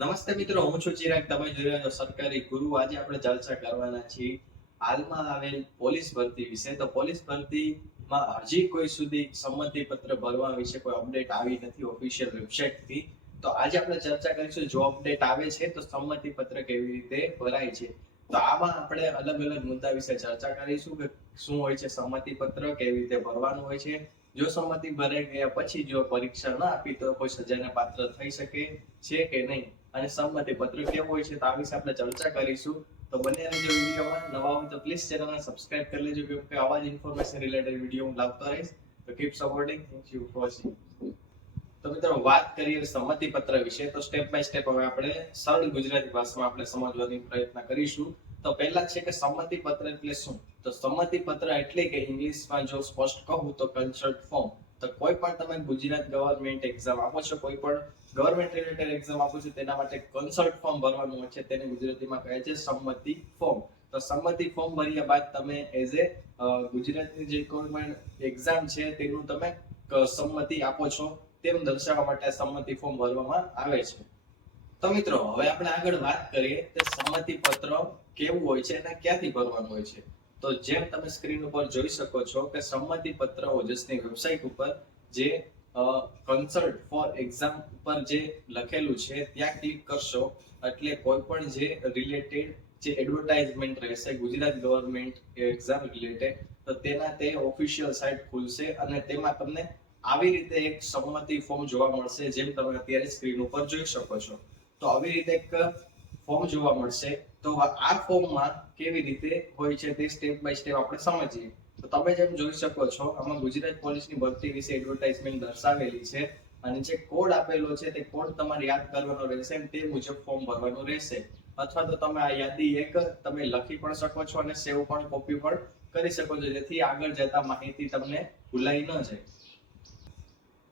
નમસ્તે મિત્રો, હું છું ચિરાગ. તમે જોઈ રહ્યા છો સરકારી ગુરુ. આજે આપણે ચર્ચા કરવાના છીએ હાલમાં આવેલ પોલીસ ભરતી વિશે. તો પોલીસ ભરતીમાં હજી કોઈ સુધી સંમતિ પત્ર ભરવા વિશે કોઈ અપડેટ આવી નથી ઓફિશિયલ વેબસાઇટથી. તો આજે આપણે ચર્ચા કરીશું, જો અપડેટ આવે છે તો સંમતિ પત્ર કેવી રીતે ભરાય છે. તો આમાં આપણે અલગ અલગ મુદ્દા વિશે ચર્ચા કરીશું કે શું હોય છે સંમતિ પત્ર, કેવી રીતે ભરવાનું હોય છે, જો સંમતિ ભરાઈ ગયા પછી જો પરીક્ષા ન આપી તો કોઈ સજાને પાત્ર થઈ શકે છે કે નહીં, અને સંમતિ પત્ર કેવું હોય છે તો આ વિશે આપણે ચર્ચા કરીશું. તો બંને રહેજો વિડીયોમાં. નવા હોય તો પ્લીઝ ચેનલને સબસ્ક્રાઇબ કરી લેજો, કેમ કે આવા જ ઇન્ફોર્મેશન રિલેટેડ વિડીયો હું લાવતો રહીશ. તો keep supporting. Thank you for watching. તો મિત્રો, વાત કરીએ સંમતિ પત્ર વિશે તો સ્ટેપ બાય સ્ટેપ હવે આપણે સરળ ગુજરાતી ભાષામાં આપણે સમજવાનો પ્રયત્ન કરીશું. તો પહેલા છે કે સંમતિ પત્ર એટલે શું. તો સંમતિ પત્ર એટલે કે ઇંગ્લિશમાં જો સ્પષ્ટ કહું તો કન્સર્ટ ફોર્મ. તો કોઈ પણ તમે ગુજરાત ગવર્મેન્ટ એક્ઝામ આપો છો, કોઈ પણ ગવર્મેન્ટ રિલેટેડ એક્ઝામ આપો છો, તેના માટે કન્સર્ટ ફોર્મ ભરવાનું હોય છે, તેને ગુજરાતીમાં કહે છે સંમતિ ફોર્મ. તો સંમતિ ફોર્મ ભર્યા બાદ તમે એઝ એ ગુજરાતની જે કોઈ પણ એક્ઝામ છે તેનું તમે સંમતિ આપો છો તેમ દર્શાવવા માટે સંમતિ ફોર્મ ભરવામાં આવે છે. તો મિત્રો, હવે આપણે આગળ વાત કરીએ કે સંમતિ પત્ર કેવું હોય છે અને ક્યાંથી ભરવાનું હોય છે. તો જેમ તમે સ્ક્રીન ઉપર જોઈ શકો છો કે સંમતિ પત્ર ઓજસની વેબસાઇટ ઉપર જે કન્સલ્ટ ફોર એક્ઝામ ઉપર જે લખેલું છે ત્યાં ક્લિક કરશો એટલે કોઈ પણ જે રિલેટેડ જે એડવર્ટાઇઝમેન્ટ રહેશે ગુજરાત ગવર્મેન્ટ એક્ઝામ રિલેટેડ, તો તેના તે ઓફિશિયલ સાઇટ ખુલશે અને તેમાં તમને આવી રીતે એક સંમતિ ફોર્મ જોવા મળશે, જેમ તમે અત્યારે સ્ક્રીન ઉપર જોઈ શકો છો. તો આવી રીતે એક ફોર્મ જોવા મળશે. તો આ ફોર્મમાં કેવી રીતે હોય છે તે સ્ટેપ બાય સ્ટેપ આપણે સમજીએ. તો તમે જેમ જોઈ શકો છો, આમાં ગુજરાત પોલીસની ભરતી વિશે એડવર્ટાઇઝમેન્ટ દર્શાવેલી છે અને જે કોડ આપેલો છે તે કોડ તમારે યાદ કરવાનો રહેશે અને તે મુજબ ફોર્મ ભરવાનું રહેશે. અથવા તો તમે આ યાદી એક તમે લખી પણ શકો છો અને સેવ પણ કોપી પણ કરી શકો છો, જેથી આગળ જતા માહિતી તમને ભૂલાઈ ન જાય.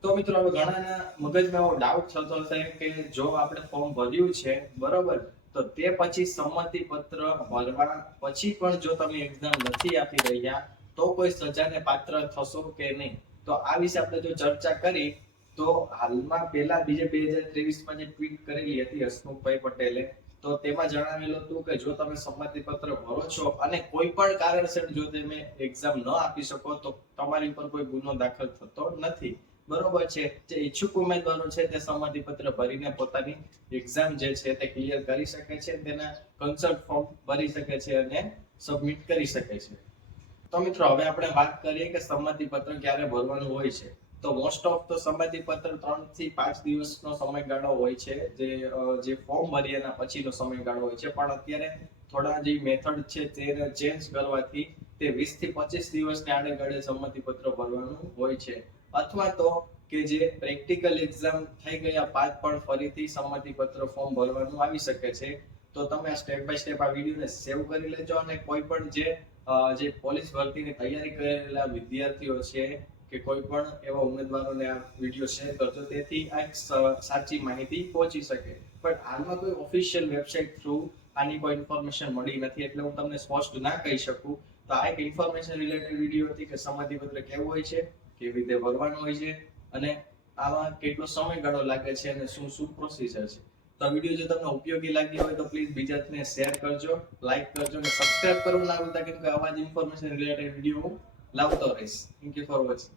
તો મિત્રો, હવે ઘણાના મગજમાં એવો ડાઉટ થતો હશે કે જો આપણે ફોર્મ ભર્યું છે બરોબર, તો તે પછી સંમતિ પત્ર ભરવા પછી પણ જો તમે એક્ઝામ નથી આપી રહ્યા તો કોઈ સજાને પાત્ર થશો કે નહીં. તો આ વિશે આપણે જો ચર્ચા કરી તો હાલમાં પહેલા બીજે 2023માં જે ટ્વીટ કરેલી હતી હસમુખભાઈ પટેલે, તો તેમાં જણાવેલું હતું કે જો તમે સંમતિ પત્ર ભરો છો અને કોઈ પણ કારણસર જો તમે એક્ઝામ ન આપી શકો તો તમારી ઉપર કોઈ ગુનો દાખલ થતો નથી. બરોબર છે. જે ઈચ્છુક ઉમેદવારો છે તે સંમતિ પત્ર ભરીને પોતાની એક્ઝામ જે છે તે ક્લિયર કરી શકે છે, તેના કન્સલ્ટ ફોર્મ ભરી શકે છે અને સબમિટ કરી શકે છે. તો મિત્રો, હવે આપણે વાત કરીએ કે સંમતિ પત્ર ક્યારે ભરવાનું હોય છે. તો મોસ્ટ ઓફ તો સંમતિ પત્ર 3 થી 5 દિવસનો સમયગાળો હોય છે, જે ફોર્મ ભર્યાના પછીનો સમયગાળો હોય છે. પણ અત્યારે થોડા જે મેથડ છે તેને ચેન્જ કરવાથી તે 20 થી 25 દિવસની આડે-ગાળે સંમતિ પત્ર ભરવાનું હોય છે. અથવા તો કે જે પ્રેક્ટિકલ એક્ઝામ થઈ ગયા બાદ પણ ફરીથી સંમતિ પત્ર ફોર્મ ભરવાનું આવી શકે છે. તો તમે આ સ્ટેપ બાય સ્ટેપ આ વિડીયોને સેવ કરી લેજો અને કોઈ પણ જે પોલીસ ભરતીની તૈયારી કરેલા વિદ્યાર્થીઓ છે કે કોઈ પણ એવા ઉમેદવારોને આ વિડીયો શેર કરજો, તેથી આ એક સાચી માહિતી પહોંચી શકે. પણ હાલમાં કોઈ ઓફિશિયલ વેબસાઇટ થ્રુ આની કોઈ ઇન્ફોર્મેશન મળી નથી, એટલે હું તમને સ્પષ્ટ ના કહી શકું. તો આ એક ઇન્ફોર્મેશન રિલેટેડ વિડીયો હતી કે સંમતિ પત્ર કેવું હોય છે, કેવી રીતે ભરવાનું હોય છે અને આમાં કેટલો સમયગાળો લાગે છે અને શું શું પ્રોસીજર છે. તો આ વિડીયો જો તમને ઉપયોગી લાગી હોય તો પ્લીઝ બીજાને શેર કરજો, લાઈક કરજો અને સબસ્ક્રાઇબ કરવું ના ભૂલતા, કેમ કે આવા જ ઇન્ફોર્મેશન રિલેટેડ વિડીયો હું લાવતો રહીશ. Thank you for watching.